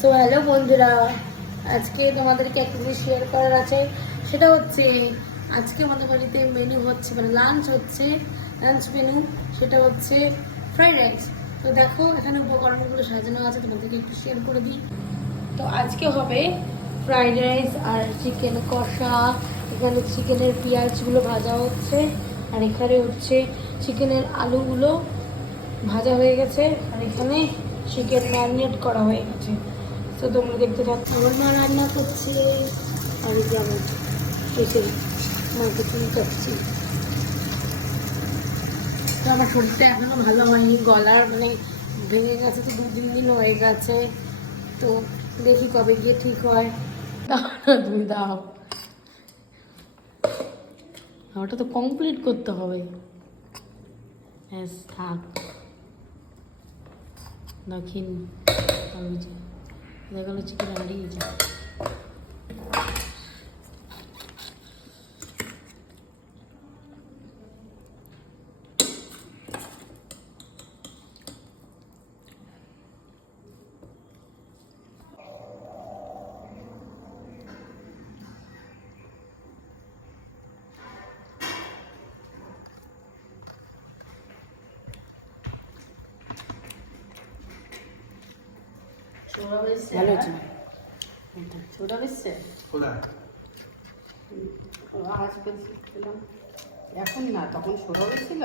So hello বন্ধুরা, আজকে তোমাদেরকে একটা জিনিস শেয়ার করার আছে। সেটা হচ্ছে আজকে আমাদের বাড়িতে মেনু হচ্ছে, মানে লাঞ্চ মেনু। সেটা হচ্ছে ফ্রাইড রাইস। তো দেখো এখানে উপকরণগুলো সাজানো আছে, তোমাদেরকে একটু শেয়ার করে দিই। তো আজকে হবে ফ্রাইড রাইস আর চিকেন কষা। এখানে চিকেনের পেঁয়াজগুলো ভাজা হচ্ছে, আর এখানে হচ্ছে চিকেনের আলুগুলো ভাজা হয়ে গেছে, আর এখানে চিকেন ম্যারিনেট করা হয়ে গেছে। তো তোমরা দেখতে থাকো, আমার মা রান্না করছে আর এই যে আমি এসে মাকে ফোন করছি। তো আমার শরীরটা এখনো ভালো হয়নি, গলার মানে ভেঙে গেছে, তো 2-3 দিন হয়ে গেছে। তো দেখি কবে গিয়ে ঠিক হয়। দাও না, তুমি দাও, ওটা তো কমপ্লিট করতে হবে। হ্যাঁ থাক, দক্ষিণ দেখা গেলো চিকেন হারিয়ে যায়। ভালো হচ্ছে, ছোটা বেশছে এখন না, তখন ছোট বেশছিল।